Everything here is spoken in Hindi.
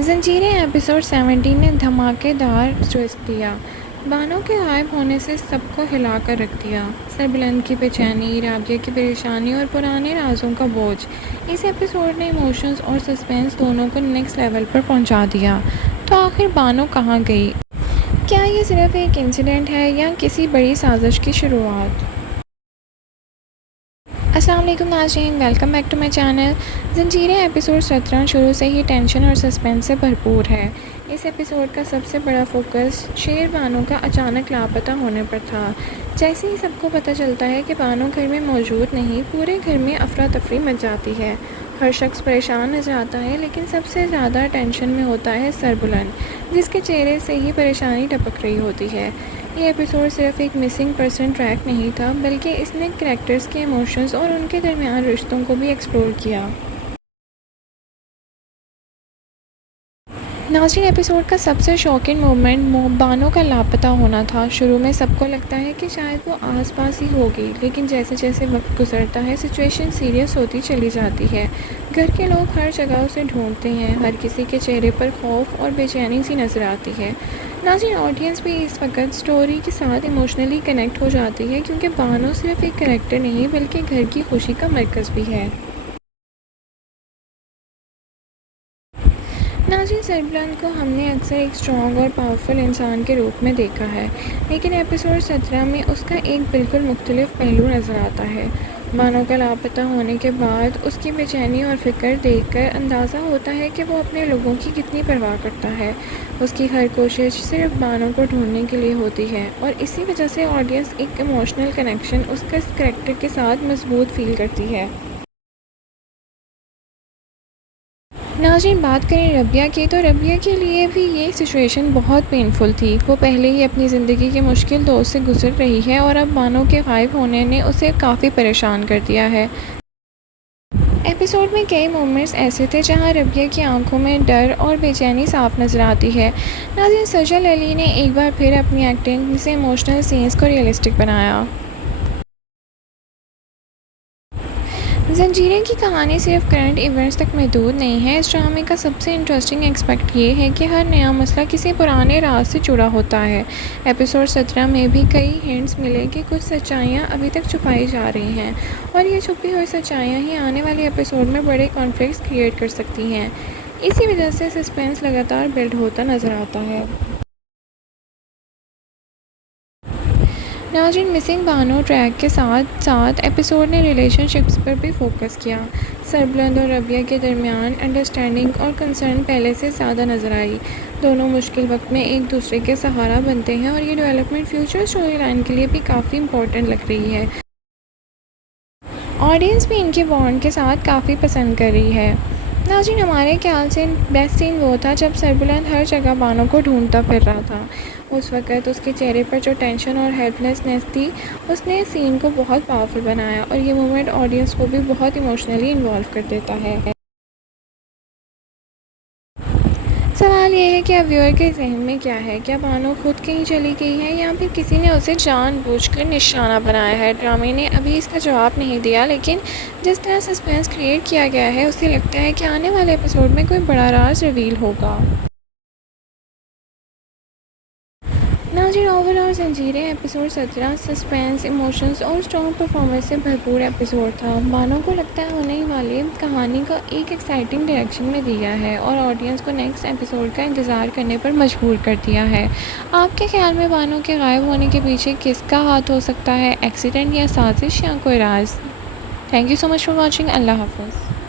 ज़ंजीरें एपिसोड 17 ने धमाकेदार ट्विस्ट दिया। बानों के गायब होने से सबको हिला कर रख दिया। सरबुलंद की बेचैनी, राबिया की परेशानी और पुराने राजों का बोझ। इस एपिसोड ने इमोशंस और सस्पेंस दोनों को नेक्स्ट लेवल पर पहुंचा दिया। तो आखिर बानो कहाँ गई? क्या ये सिर्फ एक इंसिडेंट है या किसी बड़ी साजिश की शुरुआत? अस्सलाम वालेकुम नाज़रीन, welcome back to my channel. Zanjeerein episode 17 शुरू से ही टेंशन और सस्पेंस से भरपूर है। इस एपिसोड का सबसे बड़ा फोकस शेर बानो का अचानक लापता होने पर था। जैसे ही सबको पता चलता है कि बानो घर में मौजूद नहीं, पूरे घर में अफरा तफरी मच जाती है। हर शख्स परेशान नजर आता है, लेकिन सबसे ज़्यादा टेंशन में होता है सरबुलंद, जिसके चेहरे से ही परेशानी टपक रही होती है। ये एपिसोड सिर्फ एक मिसिंग पर्सन ट्रैक नहीं था, बल्कि इसने कैरेक्टर्स के इमोशंस और उनके दरमियान रिश्तों को भी एक्सप्लोर किया। नाज़रीन, एपिसोड का सबसे शॉकिंग मोमेंट बानो का लापता होना था। शुरू में सबको लगता है कि शायद वो आसपास ही होगी, लेकिन जैसे जैसे वक्त गुजरता है सिचुएशन सीरियस होती चली जाती है। घर के लोग हर जगह उसे ढूंढते हैं, हर किसी के चेहरे पर खौफ और बेचैनी सी नज़र आती है। नाज़रीन, ऑडियंस भी इस वक्त स्टोरी के साथ इमोशनली कनेक्ट हो जाती है, क्योंकि बानो सिर्फ एक कैरेक्टर नहीं बल्कि घर की खुशी का मरकज़ भी है। नाज़रीन, सरबुलंद को हमने अक्सर एक स्ट्रॉन्ग और पावरफुल इंसान के रूप में देखा है, लेकिन एपिसोड 17 में उसका एक बिल्कुल मुख्तलिफ पहलू नज़र आता है। बानो का लापता होने के बाद उसकी बेचैनी और फिक्र देखकर अंदाज़ा होता है कि वो अपने लोगों की कितनी परवाह करता है। उसकी हर कोशिश सिर्फ बानो को ढूंढने के लिए होती है, और इसी वजह से ऑडियंस एक इमोशनल कनेक्शन उसके इस करैक्टर के साथ मजबूत फील करती है। नाज़रीन, बात करें रबिया की, तो रबिया के लिए भी ये सिचुएशन बहुत पेनफुल थी। वो पहले ही अपनी ज़िंदगी के मुश्किल दौर से गुजर रही है, और अब बानो के गायब होने ने उसे काफ़ी परेशान कर दिया है। एपिसोड में कई मोमेंट्स ऐसे थे जहां रबिया की आंखों में डर और बेचैनी साफ नज़र आती है। नाज़रीन, सजल अली ने एक बार फिर अपनी एक्टिंग से इमोशनल सीन्स को रियलिस्टिक बनाया। ज़ंजीरें की कहानी सिर्फ करंट इवेंट्स तक महदूद नहीं है। इस ड्रामे का सबसे इंटरेस्टिंग एस्पेक्ट ये है कि हर नया मसला किसी पुराने राज से जुड़ा होता है। एपिसोड 17 में भी कई हिंट्स मिले कि कुछ सच्चाइयाँ अभी तक छुपाई जा रही हैं, और ये छुपी हुई सच्चाइयाँ ही आने वाले एपिसोड में बड़े कॉन्फ्लिक्ट्स क्रिएट कर सकती हैं। इसी वजह से सस्पेंस लगातार बिल्ड होता नज़र आता है। नाज़रीन, मिसिंग बानो ट्रैक के साथ साथ एपिसोड ने रिलेशनशिप्स पर भी फोकस किया। सरबुलंद और रबिया के दरमियान अंडरस्टैंडिंग और कंसर्न पहले से ज़्यादा नज़र आई। दोनों मुश्किल वक्त में एक दूसरे के सहारा बनते हैं, और ये डेवलपमेंट फ्यूचर स्टोरी लाइन के लिए भी काफ़ी इंपॉर्टेंट लग रही है। ऑडियंस भी इनके बॉन्ड के साथ काफ़ी पसंद कर रही है। नाज़रीन, हमारे ख्याल से बेस्ट सीन वो था जब सरबुलंद हर जगह बानो को ढूंढता फिर रहा था। उस वक़्त उसके चेहरे पर जो टेंशन और हेल्पलेसनेस थी, उसने सीन को बहुत पावरफुल बनाया, और ये मोमेंट ऑडियंस को भी बहुत इमोशनली इन्वॉल्व कर देता है। सवाल ये है कि अब व्यूअर के जहन में क्या है? क्या बानो खुद कहीं चली गई है, या फिर किसी ने उसे जानबूझकर निशाना बनाया है? ड्रामे ने अभी इसका जवाब नहीं दिया, लेकिन जिस तरह सस्पेंस क्रिएट किया गया है, उससे लगता है कि आने वाले एपिसोड में कोई बड़ा राज रिवील होगा। नाज़रीन, ओवरऑल ज़ंजीरें एपिसोड 17 सस्पेंस, इमोशंस और स्ट्रॉन्ग परफॉर्मेंस से भरपूर एपिसोड था। बानो को लगता है होने वाली कहानी का एक एक्साइटिंग डायरेक्शन में दिया है, और ऑडियंस को नेक्स्ट एपिसोड का इंतज़ार करने पर मजबूर कर दिया है। आपके ख्याल में बानो के गायब होने के पीछे किसका हाथ हो सकता है? एक्सीडेंट या साजिश या कोई राज? Thank you so much for watching. Allah हाफ़िज़।